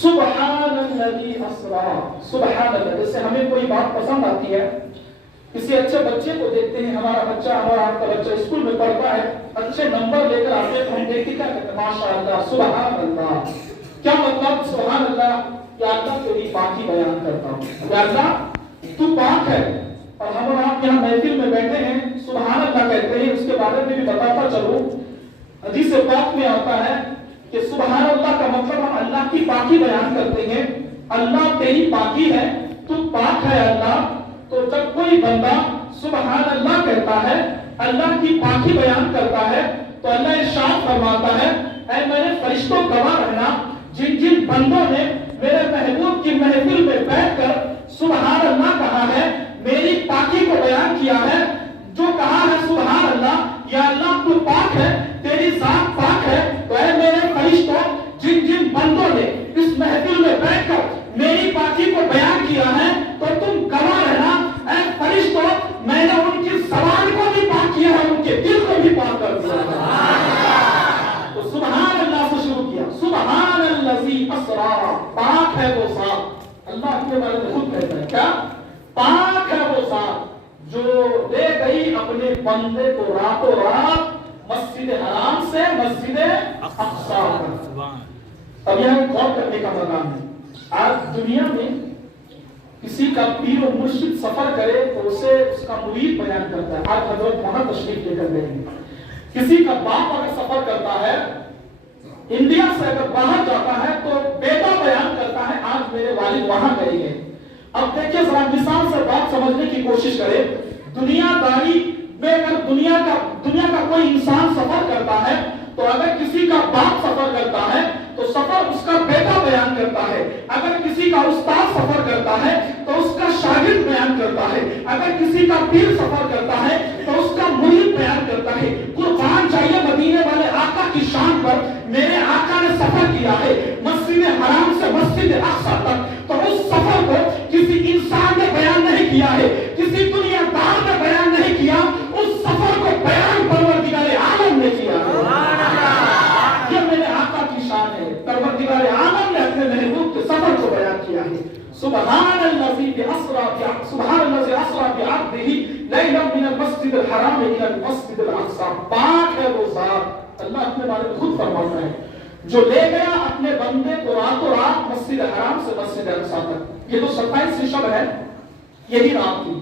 سبحان الذی اسرا، سبحان اللہ. جیسے ہمیں کوئی بات پسند آتی ہے، کسی اچھے بچے کو دیکھتے ہیں، ہمارا بچہ، ہمارا آپ کا بچہ اسکول میں پڑھتا ہے، اچھے نمبر لے کر آتے ہیں تو ہم دیکھتے کیا کہتے ہیں؟ ماشاء اللہ، سبحان اللہ. کیا مطلب سبحان اللہ؟ یا اللہ تیری پاکی بیان کرتا ہوں، یا اللہ تو پاک ہے. اور ہم اور آپ یہاں محفل میں بیٹھے ہیں، سبحان اللہ کہتے ہیں. اس کے بارے میں بھی بتاتا چلوں، حدیث پاک میں آتا ہے کہ سبحان اللہ کا مطلب ہم اللہ کی پاکی بیان کرتے ہیں. اللہ تیری پاکی ہے، تو پاک ہے اللہ. تو جب کوئی بندہ سبحان اللہ کہتا ہے، اللہ کی پاکی بیان کرتا ہے، تو اللہ ارشاد فرماتا ہے اے میرے فرشتوں گواہ رہنا، جن جن بندوں نے میرے محبوب کی محفل میں بیٹھ کر سبحان اللہ کہا ہے، میری پاکی کو بیان کیا ہے، جو کہا ہے سبحان اللہ، یا اللہ تو پاک ہے، تیری ذات پاک ہے، تو اے میرے فرشتوں جن جن بندوں نے اس محفل میں بیٹھ کر میری پاکی کو بیان کیا ہے، تو تم گواہ رہنا اے فرشتوں، میں نے ان کی زبان کو بھی پاک کیا ہے، ان کے دل کو بھی پاک کر دیا ہے. تو سبحان اللہ سے شروع کیا، سبحان الذی اسرا، پاک ہے وہ ذات. اللہ اپنے بارے میں خود کہتا ہے کیا؟ پاک ہے وہ ذات جو لے گئی اپنے بندے کو راتوں رات مسجد حرام سے مسجد اقصی. اب یہاں غور کرنے کا مقام ہے. آج دنیا میں کسی کا پیر و مرشد سفر کرے تو اسے اس کا مرید بیان کرتا ہے. آج حضرت وہاں تشریف لے کر گئے ہیں. کسی کا باپ اگر سفر کرتا ہے، انڈیا سے اگر باہر جاتا ہے تو بیٹا بیان کرتا ہے آج میرے والد وہاں گئے ہیں. اب دیکھیں ذرا مثال سے بات سمجھنے کی کوشش کرے. دنیا داری میں اگر دنیا کا کوئی انسان سفر کرتا ہے تو اگر کسی کا باپ سفر کرتا ہے تو سفر اس کا بیٹا بیان کرتا ہے. اگر کسی کا استاد سفر کرتا ہے تو اس کا شاگرد بیان کرتا ہے. اگر کسی کا پیر سفر کرتا ہے تو اس کا مرید بیان کرتا ہے. قربان چاہیے مدینے والے آقا کی شان پر. میرے آقا نے سفر کیا ہے مسجد حرام سے مسجد اقصی تک، تو اس سفر کو کسی انسان نے بیان نہیں کیا ہے، کسی دنیا دار نے بیان نہیں کیا، اس سفر کو بیان پروردگار عالم نے کیا ہے. یہ میرے آقا کی شان ہے. پروردگار عالم نے اپنے محبوب کے سفر کو بیان کیا ہے. سبحان الذی اسرا بعبدہ لیلا من المسجد الحرام الى المسجد الاقصی. پاک ہے وہ ذات، اللہ اپنے بارے میں خود فرماتا ہے، جو لے گیا اپنے بندے کو راتوں رات مسجد حرام سے مسجد اقصی تک. یہ تو 27 شب ہے، یہی رات تھی.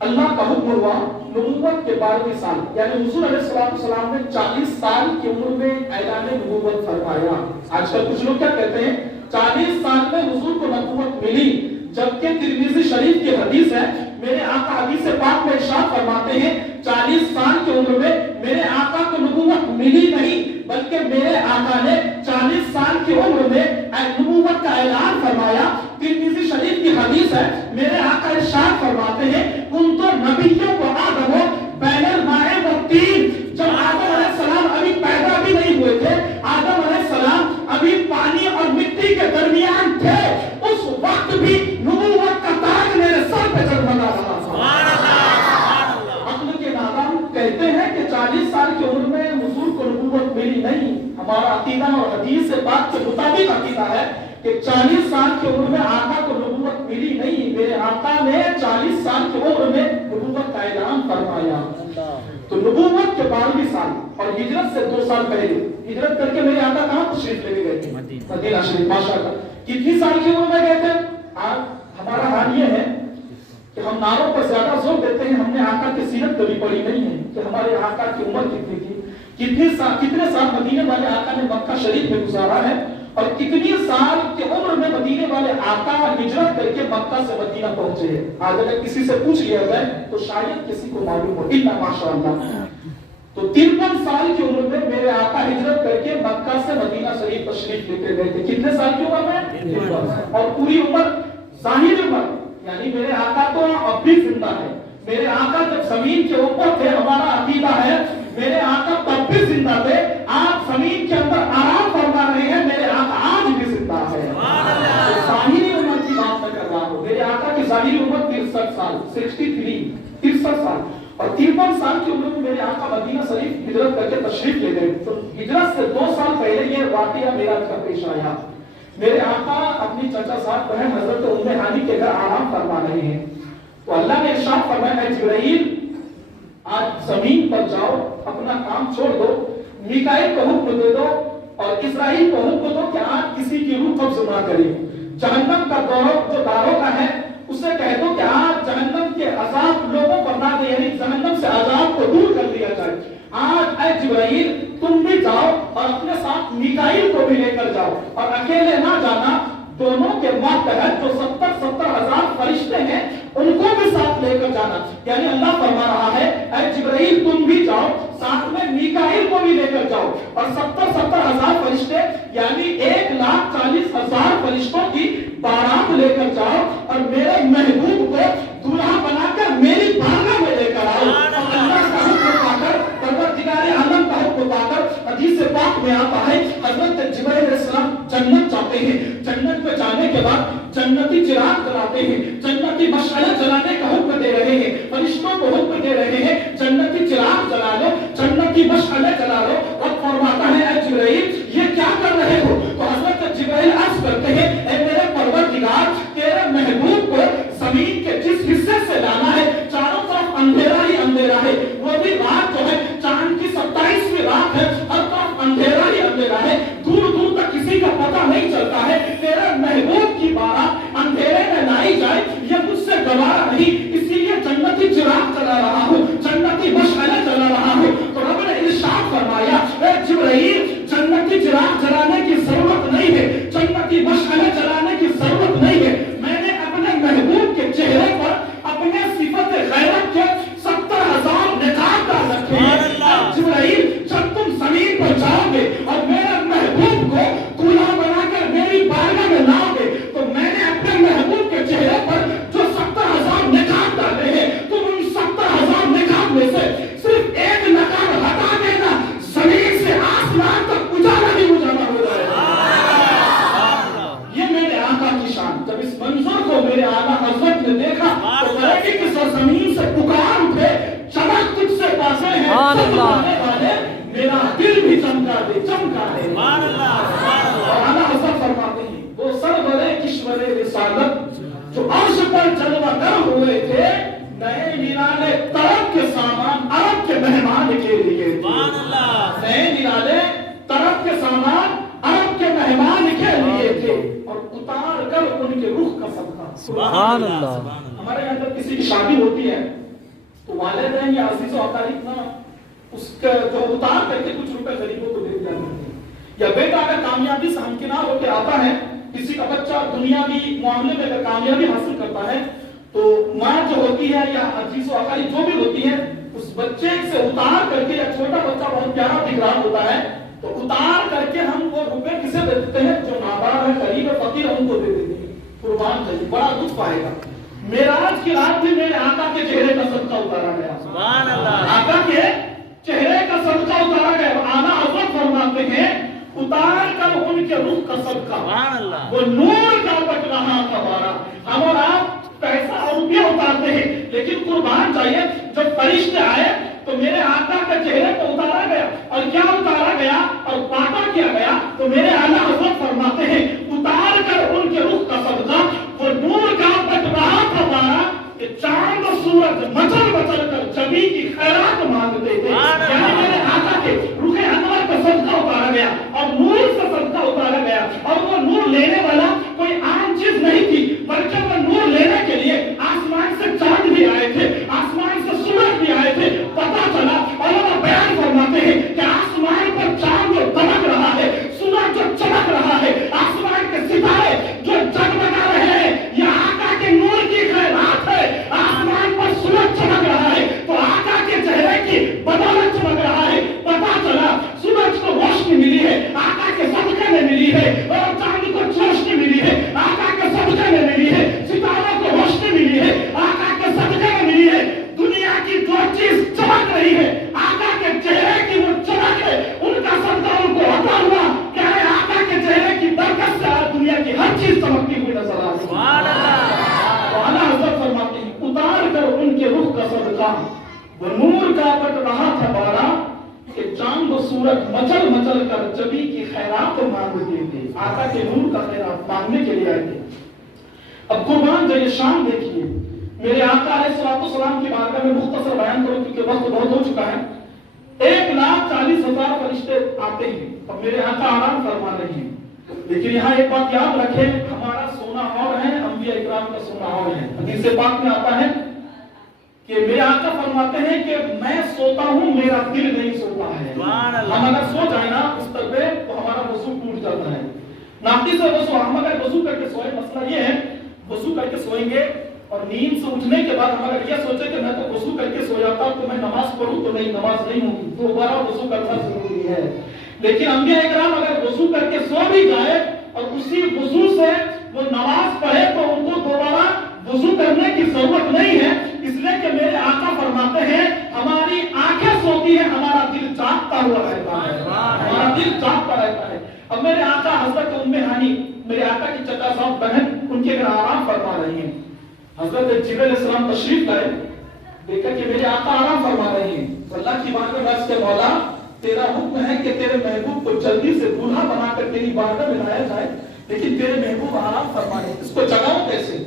اللہ کا حکم ہوا نبوت کے 12ویں سال، یعنی حضور علیہ السلام نے 40 سال کی عمر میں اعلان نبوت فرمایا. آج کل کچھ لوگ کیا کہتے ہیں 40 سال میں حضور کو نبوت ملی، جبکہ ترمذی شریف کی حدیث ہے، میرے آقا حدیث پاک میں ارشاد فرماتے ہیں 40 سال کی عمر میں میرے آقا کو نبوت ملی نہیں، بلکہ میرے آقا نے 40 سال کی عمر میں نبوت کا اعلان فرمایا. ترمذی شریف کی حدیث ہے، میرے آقا ارشاد فرماتے ہیں کنت نبیوں کو آدم بین الماء والطین. جب آدم علیہ السلام ابھی پیدا بھی نہیں ہوئے تھے، آدم علیہ السلام ابھی پانی اور مٹی کے درمیان تھے، اس وقت بھی نبوت کا تاج میرے سر پہ جگمگا رہا تھا. عقل کے نادان کہتے ہیں کہ 40 سال کی عمر میں حضور کو نبوت ملی نہیں. ہمارا عقیدہ اور حدیث پاک کے مطابق عقیدہ ہے کہ 40 سال کی عمر میں آقا کو نبوت ملی نہیں. میرے آقا نے 40 سال کی عمر میں نبوت کا اعلان فرمایا. تو نبوت کے 12ویں سال اور ہجرت سے 2 سال پہلے ہجرت کر کے میرے آقا کہاں تشریف لے گئے تھے؟ مدینہ شریف. ماشاءاللہ کتنی سال کی عمر میں گئے تھے؟ آج ہمارا حال یہ ہے کہ ہم ناموں پر زیادہ زور دیتے ہیں، ہم نے آقا کی سیرت کبھی پڑھی نہیں ہے کہ ہمارے آقا کی عمر کتنی تھی، کتنے سال مدینے والے آقا نے مکہ شریف میں گزارا ہے، اور کتنی سال کی عمر میں مدینے والے آقا ہجرت کر کے مکہ سے مدینہ پہنچے ہیں. آج اگر کسی سے پوچھ لیا جائے تو شاید کسی کو معلوم ہو، الا ماشاءاللہ. تو 53 سال کی عمر میں میرے آقا ہجرت کر کے مکہ سے مدینہ شریف تشریف لے کے گئے تھے. کتنے سال کی عمر میں؟ اور پوری عمر ظاہری عمر، یعنی میرے آقا تو اب بھی زندہ ہے. میرے آقا جب زمین کے اوپر تھے، ہمارا عقیدہ ہے میرے آقا تب بھی زندہ تھے. آپ زمین کے اندر آرام فرما رہے ہیں، میرے آقا آج بھی زندہ ہے. ظاہری عمر کی بات میں کر رہا ہوں. میرے آقا کی ظاہری عمر 63 سال، 63 سال. اور 53 سال کی عمر میں میرے آقا مدینہ شریف ہجرت کر کے تشریف لے گئے. تو ہجرت سے 2 سال پہلے یہ واقعہ معراج کا پیش آیا. میرے آقا اپنی چچا صاحب بہن حضرت ام ہانی کے گھر آرام فرما رہے ہیں، تو اللہ نے ارشاد فرمایا ہے جبرائیل آج زمین پر جاؤ، اپنا کام چھوڑ دو، میکائیل کو حکم دے دو اور اسرائیل کو حکم دو کہ آج کسی کی روح قبض نہ کرے، جہنم کا داروغہ ہے اسے کہہ دو کہ آج جہنم کے عذاب لوگوں پر نہ دے، یعنی جہنم سے عذاب کو دور کر دیا جائے۔ آج اے جبرائیل تم بھی جاؤ اور اپنے ساتھ میکائیل کو بھی لے کر جاؤ، اور اکیلے نہ جانا، دونوں کے ماتحت جو 70,000 فرشتے ہیں ان کو بھی ساتھ لے کر جانا۔ یعنی اللہ فرما رہا ہے اے جبرائیل تم بھی جاؤ، ساتھ میں میکائیل کو بھی لے کر جاؤ، اور 70,000 فرشتے یعنی 1,40,000 فرشتوں کی بارات لے کر جاؤ، اور میرے محبوب کو دلہا بنا کر میری بارگاہ میں لے کر آؤ۔ اور اللہ کا حکم پا کر، پروردگار عالم کا حکم پا کر، حدیث پاک میں آتا ہے حضرت جبرائیل علیہ السلام جنت جاتے ہیں، جنت میں جانے کے بعد جنتی چراغ جلاتے ہیں، جنتی مشعلہ جلانے کا حکم دے رہے ہیں، فرشتوں کو حکم دے رہے ہیں جنتی چراغ جلا لو، جنتی مشعلہ جلا لو، اور فرماتا ہے اے جبرائیل یہ کیا کر رہے ہو؟ تو حضرت جبرائیل عرض کرتے ہیں اے میرے پروردگار تیرے محبوب کو زمین کے جس حصے سے لانا ہے چاروں طرف اندھیرا ہی اندھیرا ہے، وہ بھی رات جو ہے چاند کی 27ویں رات ہے، ہر طرف اندھیرا ہی اندھیرا ہے، دور دور تک کسی کا پتہ نہیں چلتا ہے، تیرے محبوب کی بارات اندھیرے میں لائی جائے یہ مجھ سے گوارا نہیں، اسی لیے جنتی چراغ چلا رہا ہوں، جنتی مشعلہ چلا رہا ہوں۔ تو رب نے ارشاد فرمایا اے جبرائیل جنتی چراغ جلانے کی ضرورت نہیں ہے، جنتی مشعلہ جلانے کی ضرورت نہیں ہے، میں نے اپنے محبوب کے چہرے پر اپنے صفت غیرت کے 70,000 نقاب ڈال رکھے ہیں۔ جبرائیل جب تم زمین پر جاؤ گے اور میرے محبوب کو دلہا بنا کر میری بارگاہ میں لاؤ گے تو میں نے اپنے محبوب کے چہرے پر جو 70,000 نقاب ڈالے ہیں تم ان 70,000 نقاب میں سے صرف ایک نقاب ہٹا دینا، زمین سے آسمان تک اجالا ہی اجالا ہو جائے گا۔ یہ میرے آقا کی شان، جب اس منظر کو میرے آقا حضرت نے دیکھا تو فرشتے کی سرزمین سے پکار اٹھے چمک تجھ سے پاسے ہیں سب آنے والے، میرا دل بھی چمکا دے چمکا ہے۔ اور اعلیٰ حضرت فرماتے ہیں وہ سرور کشور رسالت جو عرش پر جلوہ گر ہوئے تھے، نئے نرالے طرب کے سامان عرب کے مہمان کے لیے تھے، نئے نرالے طرب کے سامان عرب کے مہمان کے لیے تھے، اور اتار کر ان کے روح کا صدقہ۔ سبحان اللہ۔ ہمارے یہاں جب کسی کی شادی ہوتی ہے تو والدین یا عزیز و اقارب نا اس کا جو اتار کر کے کچھ روپے غریبوں کو دے دیا کرتے ہیں، یا بیٹا اگر کامیابی سے ہمکنار ہو کے آتا ہے، کسی کا بچہ دنیاوی معاملے میں اگر کامیابی حاصل کرتا ہے تو ماں جو ہوتی ہے یا عزیز و اقارب جو بھی ہوتی ہے اس بچے سے اتار کر کے، یا چھوٹا بچہ بہت پیارا دکھ رہا ہوتا ہے تو اتار کر کے ہم وہ روپے کسے دے دیتے ہیں؟ جو نادار ہے، غریب ہے، فقیر ہے، ان کو دے دیتے ہیں۔ قربان جائیے، بڑا لطف آئے گا۔ معراج کی رات بھی میرے آقا کے چہرے کا صدقہ اتارا گیا، سبحان اللہ۔ آقا کے چہرے کا صدقہ اتارا گیا۔ اعلیٰ حضرت فرماتے ہیں اتار کر ان کے روح کا صدقہ، سبحان اللہ۔ وہ نور کا بٹ رہا ہمارا۔ ہم اور آپ پیسہ اور روپیہ اتارتے ہیں، لیکن قربان چاہیے جب فرشتے آئے تو میرے آقا کے چہرے کو اتارا گیا، اور کیا اتارا گیا اور بانٹا کیا گیا؟ تو میرے اعلیٰ حضرت فرماتے ہیں اتار کر ان کے روح کا صدقہ وہ نور کا بٹ رہا ہمارا کہ چاند و سورج مچل مچل کر جبی کی خیرات مانگتے تھے۔ یعنی میرے آقا کے روح انور کا صدقہ اتارا گیا اور نور سے صدقہ اتارا گیا، اور وہ نور لینے والا کوئی عام چیز نہیں تھی، بلکہ وہ نور لینے کے لیے آسمان سے چاند بھی آئے تھے، آسمان سے سورج بھی آئے تھے۔ پتا چلا علماء بیان فرماتے ہیں کہ آسمان پر چاند جو دمک رہا ہے، سورج جو چمک رہا ہے، آسمان کے ستارے جو جگمگا رہے ہیں، یہ آقا کے نور کی خیرات ہے۔ آسمان پر سورج چمک رہا ہے تو آقا کے چہرے کی بدولت چمک رہا ہے۔ پتا چلا سورج کو روشنی ملی ہے، آقا کے صدقے میں ملی ہے، اور چاند کو روشنی ملی ہے، آقا کے صدقے میں ملی ہے، ستاروں کو روشنی ملی ہے، آقا کے صدقے میں ملی ہے۔ دنیا کی جو چیز چمک رہی ہے آقا کے چہرے کی وہ چمک ہے، ان کا صدقہ ان کو عطا ہوا۔ کیا ہے؟ آقا کے چہرے کی برکت سے آج دنیا کی ہر چیز چمکتی ہوئی نظر آ رہی ہے۔ اعلیٰ حضرت فرماتے ہیں اتار کر ان کے روح کا صدقہ وہ نور کا بٹ رہا تھا بارہ کہ چاند و سورج مچل مچل کر جبی کی خیرات مانگتے تھے، آقا کے نور کا خیرات مانگنے کے لیے آئے تھے۔ اب قربان جو یہ شان دیکھیے، میرے آقا علیہ الصلوۃ والسلام کی بارگاہ میں مختصر بیان کروں کیونکہ وقت بہت ہو چکا ہے۔ 1,40,000 فرشتے آتے ہیں، اب میرے آقا آرام فرما رہے ہیں، لیکن یہاں ایک بات یاد رکھیں، ہمارا سونا اور ہے، انبیاء اکرام کا سونا اور ہے۔ حدیث پاک میں آتا ہے کہ میرے آقا فرماتے ہیں کہ میں سوتا ہوں، میرا دل نہیں سوتا ہے۔ ہم اگر سو جائیں نا بستر پہ تو ہمارا وضو ٹوٹ جاتا ہے، ناقص ہے وضو۔ ہم اگر وضو کر کے سوئے، مسئلہ یہ ہے وضو کر کے سوئیں گے اور نیند سے اٹھنے کے بعد ہم اگر یہ سوچیں کہ میں تو وضو کر کے سو جاتا تو میں نماز پڑھوں، تو نہیں، نماز نہیں ہوگی، دوبارہ وضو کرنا ضروری ہے۔ لیکن انبیاء اکرام اگر وضو کر کے سو بھی جائے اور اسی وضو سے وہ نماز پڑھے تو ان کو دوبارہ وضو کرنے کی ضرورت نہیں ہے، اس لیے کہ میرے آقا فرماتے ہیں ہماری آنکھیں سوتی ہیں، ہمارا دل جاگتا ہوا رہتا ہے، ہمارا دل جاگتا رہتا ہے۔ اب میرے آقا حضرت ام ہانی، میرے آقا کی چچا صاحب بہن، ان کے گھر آرام فرما رہی ہیں۔ حضرت جبرائیل علیہ السلام تشریف لائے، دیکھا کہ میرے آقا آرام فرما رہے ہیں، تو اللہ کی بارگاہ میں عرض کہ مولا تیرا حکم ہے کہ تیرے محبوب کو جلدی سے دولہا بنا کر تیری بارگاہ میں لایا جائے، لیکن تیرے محبوب آرام فرما رہے ہیں، اس کو جگاؤ کیسے،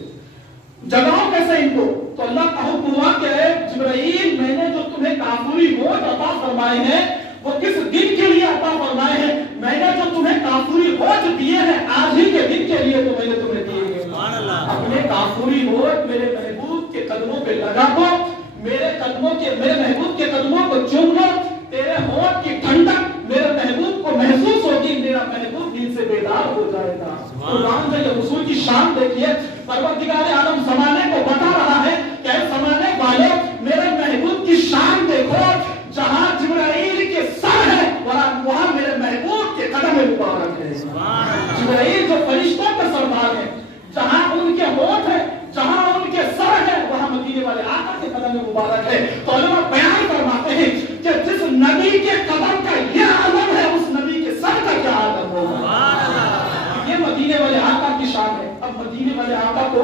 جگاؤ کیسے ان کو؟ تو اللہ کا حکم ہوا کہ اے جبرائیل، میں نے جو تمہیں کافوری ہوش عطا فرمائے ہیں وہ کس دن کے لیے عطا فرمائے ہیں؟ میں نے جو تمہیں کافوری ہوش دیے ہیں آج ہی کے دن کے لیے تو میں نے تمہیں دیے ہیں۔ اپنے کافوری ہوش میرے محبوب کے قدموں پہ لگا دو، میرے محبوب کے قدموں کو چوم لو، تیرے ہوش کی ٹھنڈک میرے محبوب کو محسوس ہوگی، میرا محبوب دل سے بیدار ہو جائے گا۔ قرآن سے یہ حضور کی شان دیکھیے، پروردگار عالم زمانے کو بتا رہا ہے کہ اے زمانے والے میرے محبوب کی شان دیکھو، جہاں جبرائیل کے سر ہے وہاں میرے محبوب کے قدم مبارک ہے۔ جبرائیل جو فرشتوں کا سردار ہے، جہاں ان کے ہونٹ ہے، جہاں ان کے سر ہے، وہاں مدینے والے آقا کے قدم مبارک ہے۔ تو علماء بیان فرماتے ہیں کہ جس نبی کے قدم کا یہ عظم ہے، اس نبی کے سر کا کیا عظم ہوگا۔ یہ مدینے والے آقا کی شان ہے۔ اب مدینے والے آقا کو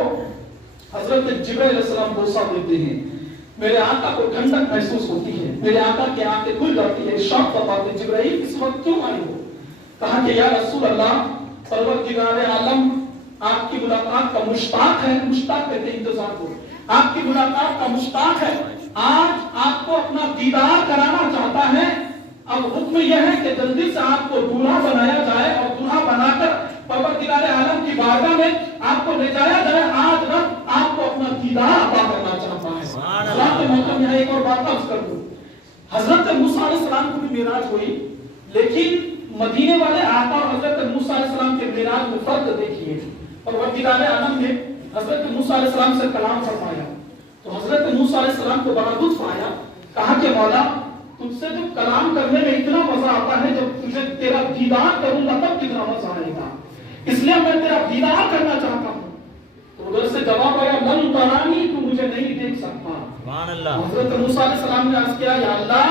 حضرت جبرائیل علیہ السلام بوسہ دیتے ہیں، میرے آقا کو ٹھنڈک محسوس ہوتی ہے، میرے آقا کی آنکھیں کھل جاتی ہے، شوق فرماتے جبرائیل اس وقت کیوں آئے ہو؟ کہا کہ یا رسول اللہ، پروردگار عالم آپ کی ملاقات کا مشتاق ہے، مشتاق کہتے ہیں انتظار کو، آپ کی ملاقات کا مشتاق ہے، آج آپ کو اپنا دیدار کرانا چاہتا ہے۔ اب حکم یہ ہے کہ جلدی سے آپ کو دولہا بنایا جائے اور دولہا بنا کر پروردگار عالم کی بارگاہ میں آپ کو لے جایا جائے، آج رب آپ کو اپنا دیدار عطا کرنا چاہتا ہے۔ اللہ کے محترم یہاں ایک اور بات عرض کر دوں، حضرت موسیٰ علیہ السلام کو بھی معراج ہوئی، لیکن مدینے والے آقا اور حضرت موسیٰ علیہ السلام کے معراج میں فرق دیکھیے۔ پروردگار عالم نے حضرت موسیٰ علیہ السلام سے کلام فرمایا تو حضرت موسیٰ علیہ السلام کو بڑا لطف آیا، کہا کہ مولا تجھ سے جو کلام کرنے میں اتنا مزہ آتا ہے، جب تجھے تیرا دیدار کروں گا تب کتنا مزہ آئے گا، اس لیے میں تیرا دیدار کرنا چاہتا ہوں۔ تو ادھر سے جواب آیا لن ترانی، تو مجھے نہیں دیکھ سکتا۔ حضرت موسیٰ علیہ السلام نے عرض کیا یا اللہ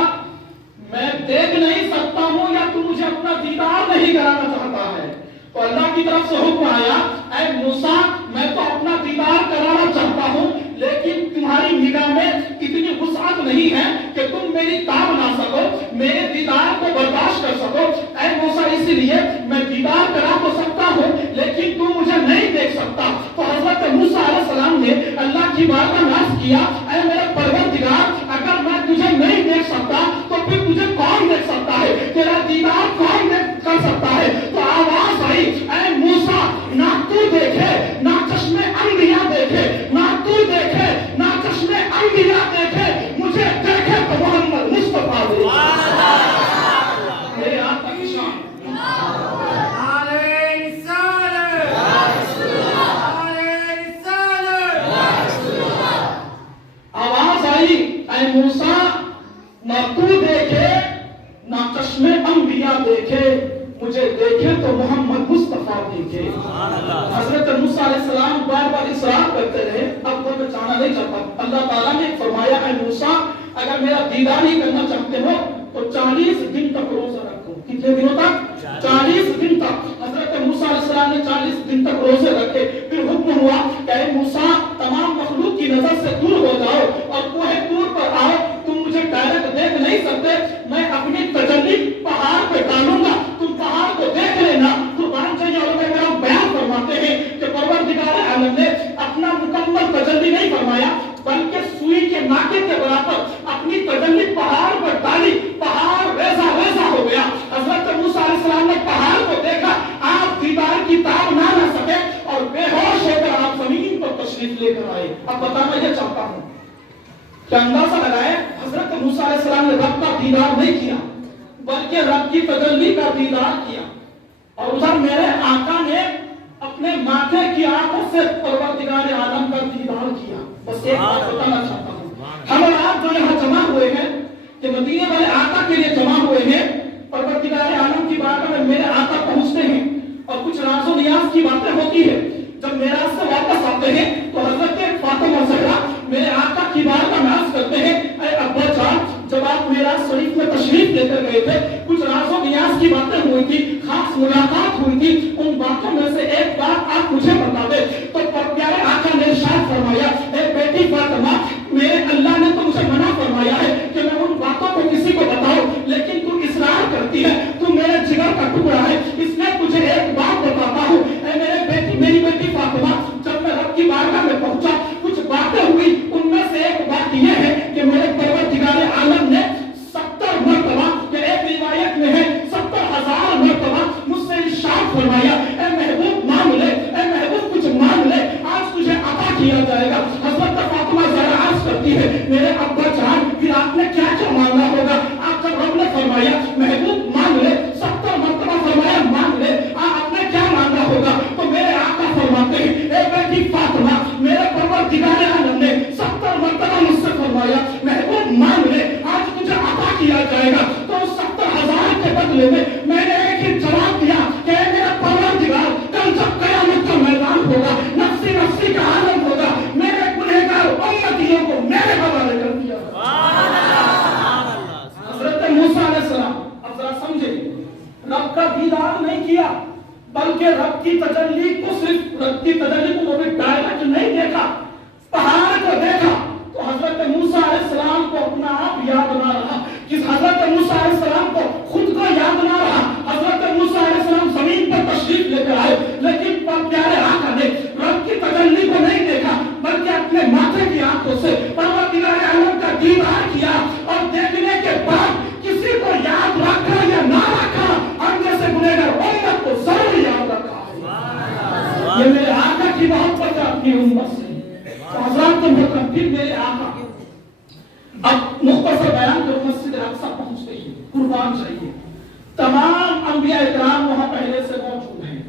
میں دیکھ نہیں سکتا ہوں یا تو مجھے اپنا دیدار نہیں کرانا چاہتا ہے؟ تو اللہ کی طرف سے حکم آیا اے موسیٰ میں تو اپنا دیدار کرانا چاہتا ہوں، لیکن تمہاری نگاہ میں اتنی وسعت نہیں ہے کہ تم میری تاب نہ سکو، میرے دیدار کو برداشت کر سکو۔ اے موسیٰ اسی لیے میں دیدار کرا تو سکتا ہوں لیکن تم مجھے نہیں دیکھ سکتا۔ تو حضرت موسیٰ علیہ السلام نے اللہ کی بارگاہ میں عرض کیا اے میرے پروردگار اگر میں تجھے نہیں دیکھ سکتا تو پھر تجھے کون دیکھ سکتا ہے، تیرا دیدار کون کر سکتا ہے؟ تو آواز آئی اے موسیٰ نہ تو دیکھے نہ چشم انبیاء دیکھے، نہ تو دیکھے نہ چشم انبیاء دیکھے، مجھے دیکھے تو محمد مصطفیٰ دیکھے۔ میرے آقا کی شان آواز آئی اے موسیٰ نہ تو دیکھے نہ چشم انبیاء دیکھے، مجھے دیکھے تو محمد مصطفیٰ دیکھے۔ حضرت موسیٰ علیہ السلام بار بار اصرار کرتے رہے، اب وہ بچانا نہیں چاہتا۔ اللہ تعالیٰ نے فرمایا اے موسیٰ اگر میرا دیدار ہی کرنا چاہتے ہو تو 40 دن تک روزہ رکھو۔ کتنے دنوں تک؟ 40 دن تک۔ حضرت موسیٰ علیہ السلام نے 40 دن تک روزے رکھے، پھر حکم ہوا کہ اے موسیٰ تمام مخلوق کی نظر سے دور ہو جاؤ اور کوہ طور پر آؤ، تم مجھے ڈائریکٹ دیکھ نہیں سکتے، میں اپنی تشریف لے کر آئے. اب بتانا یہ چاہتا ہوں کہ اندازہ لگائے حضرت موسیٰ علیہ السلام نے رب کا دیدار نہیں کیا بلکہ رب کی تجلی کا دیدار کیا. اور ادھر میرے آقا نے اپنے ماتھے کی آنکھوں سے پروردگار عالم کا دیدار کیا. بس ایک بات بتانا چاہتا ہوں, ہم اور آپ جو یہاں جمع ہوئے ہیں کہ مدینے والے آقا کے لیے جمع ہوئے ہیں, پروردگار عالم کی بارگاہ میں میرے آقا پہنچتے ہیں اور کچھ راز و نیاز کی باتیں ہوتی ہے. جب معراج سے واپس آتے ہیں تو حضرت فاطمہ زہرا میرے آقا کی بارگاہ میں عرض کرتے ہیں, اے ابا جان, جب آپ معراج شریف میں تشریف لے کر گئے تھے کچھ راز و نیاز کی باتیں ہوئی تھی, خاص ملاقات ہوئی تھی, ان باتوں میں سے ایک بات آپ مجھے بتا دیں. تو پیارے آقا نے ارشاد فرمایا, اے بیٹی فاطمہ, میرے اللہ نے تو مجھے منع فرمایا ہے کہ میں ان باتوں کو کسی کو بتاؤں, لیکن تو اصرار کرتی ہے, تو میرے جگر کا ٹکڑا ہے, اس لیے تجھے ایک بات بتاتا ہوں. اے میری بیٹی فاطمہ, جب میں رب کی بارگاہ میں پہنچا کچھ باتیں ہوئی, ان میں سے ایک بات یہ ہے کہ میرے پروردگار عالم نے 70 مرتبہ, کہ ایک روایت میں ہے 70,000 مرتبہ مجھ سے ارشاد فرمایا, اے محبوب مانگ لے, اے محبوب کچھ مانگ لے, آج تجھے عطا کیا جائے گا. حضرت فاطمہ ذرا عرض کرتی ہے, میرے ابا جان, پھر آپ نے کیا کیا مانگا ہوگا؟ آپ جب رب نے فرمایا محبوب مانگ لے, 70 مرتبہ فرمایا مانگ لے, آپ نے کیا مانگا ہوگا؟ تو میرے آقا فرماتے ہیں, اے بیٹی فاطمہ, میرے پروردگار عالم نے 70 مرتبہ مجھ سے فرمایا محبوب مانگ لے, آج تجھے عطا کیا جائے گا. تو 70,000 کے بدلے میں نے ایک ہی جواب دیا کہ اے میرا پروردگار, کل جب قیامت کا میدان ہوگا, نفسی نفسی کا عالم ہوگا, میرے گنہگار امتیوں کو میرے حوالے کر دیا. حضرت موسیٰ علیہ السلام, اب ذرا سمجھے, رب کا دیدار نہیں کیا بلکہ رب کی تجلی کو, صرف رب کی تجلی کو, وہ بھی ڈائریکٹ نہیں دیکھا, پہاڑ کو دیکھا. تو حضرت موسیٰ علیہ السلام کو اپنا آپ یاد نہ رہا, کہ حضرت موسیٰ علیہ السلام کو خود کو یاد نہ رہا. حضرت موسیٰ علیہ السلام زمین پر تشریف لے کر آئے, لیکن پیارے آقا نے رب کی تجلی کو نہیں دیکھا بلکہ اپنے ماتھے کی آنکھوں سے پروردگار عالم کا دیدار کیا. اور دیکھنے کے بعد کسی کو یاد رکھا یا نہ رکھا, ہم جیسے گنہگار امت کو ضرور یاد رکھا ہے. یہ میرے آقا کی محبت ہے اپنی امت سے. حضرات کو محترم, پھر میرے آقا اب مختصر بیان کرو, مسجد اقصی پہنچتے ہی قربان چاہیے, تمام انبیاء اکرام وہاں پہلے سے موجود ہیں.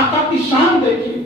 آقا کی شان دیکھیے,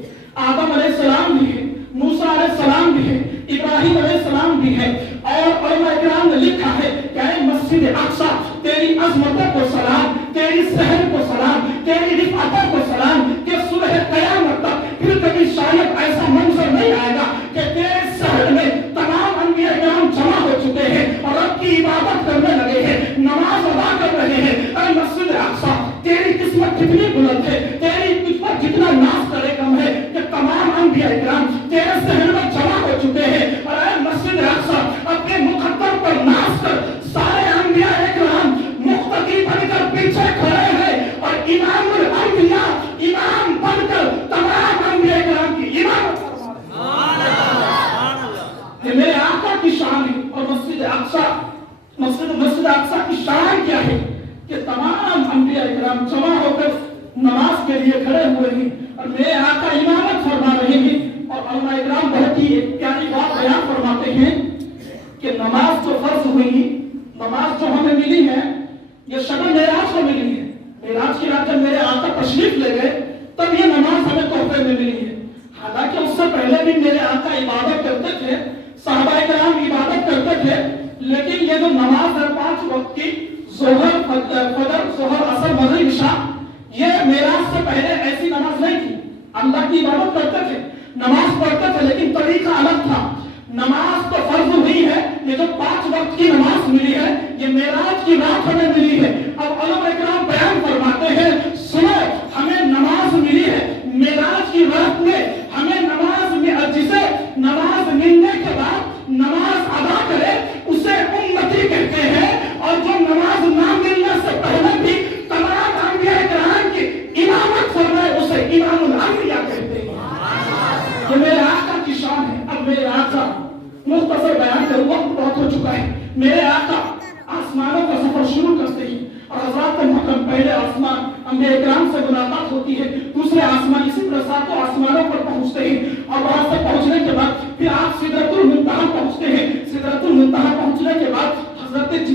آدم علیہ السلام بھی ہے, موسیٰ علیہ السلام بھی ہے, ابراہیم علیہ السلام بھی ہے. اور علماء اکرام نے لکھا ہے کہ اے مسجد اقصی, تیری عظمتوں کو سلام, تیری شہر کو سلام, تیری رفعتوں کو سلام, کہ صبح قیامت تک پھر کبھی شاید ایسا منظر نہیں آئے گا کہ تیرے شہر میں تمام انبیاء اکرام جمع ہو چکے ہیں اور رب کی عبادت کرنے لگے ہیں, نماز ادا کر رہے ہیں. اے مسجد اقصی, تیری قسمت کتنی بلند ہے, تیری قسمت جتنا ناز کرے کم ہے کہ تمام انبیاء اکرام تیرے شہر میں جمع ہو چکے ہیں. اور اے مسجد اقصی, اپنے مقدر پر ناز کر, سارے انبیاء اکرام مقتدی بن کر پیچھے کھڑے ہیں اور امام الانبیاء, امام بن کر تمام انبیاء اکرام کی امامت فرما رہے ہیں. یہ میرے آقا کی شان ہے. اور مسجد اقصی, مسجد اقصی کی شان کیا ہے کہ تمام انبیاء اکرام جمع ہو کر نماز کے لیے کھڑے ہوئے ہیں اور میرے آقا امامت فرما رہے ہیں. اور علماء اکرام بہت ہی پیاری بات بیان فرماتے ہیں کہ نماز جو فرض ہوئی, نماز جو ہمیں ملی ہے, یہ شب معراج کو ملی ہے. معراج کی رات جب میرے آقا تشریف لے گئے تب یہ نماز ہمیں تحفے میں ملی ہے. حالانکہ اس سے پہلے بھی میرے آقا عبادت کرتے تھے, صحابہ کرام عبادت کرتے تھے, لیکن یہ جو نماز ہے 5 وقت کی, ظہر, فجر, ظہر, عصر, مغرب, عشاء, یہ معراج سے پہلے ایسی نماز نہیں تھی. اللہ کی عبادت کرتے تھے, نماز پڑھتے تھے, لیکن طریقہ الگ تھا. نماز تو فرض ہوئی ہے, یہ جو 5 وقت کی نماز ملی ہے یہ معراج کی رات ہمیں ملی ہے. اب علماء اکرام بیان فرماتے ہیں, سنو, ہمیں نماز ملی ہے معراج کی رات میں. ہمیں نماز میں, جسے نماز ملنے کے بعد نماز ادا کرے اسے امتی کہتے ہیں, اور جو نماز نہ ملنے سے پہلے بھی تمام انبیاء اکرام کی امامت فرمائے اسے امام الانبیاء کہتے ہیں. یہ میرے آقا کی شان ہے. اب میرے آقا, مختصر بیان کروں, وقت بہت ہو چکا ہے. میرے آقا آسمانوں کا سفر شروع کرتے ہیں اور حضرات محترم, پہلے آسمان انبیاء اکرام سے ملاقات ہوتی ہے, دوسرے آسمان, اسی طرح 7 آسمانوں پر پہنچتے ہیں. اور وہاں سے پہنچنے کے بعد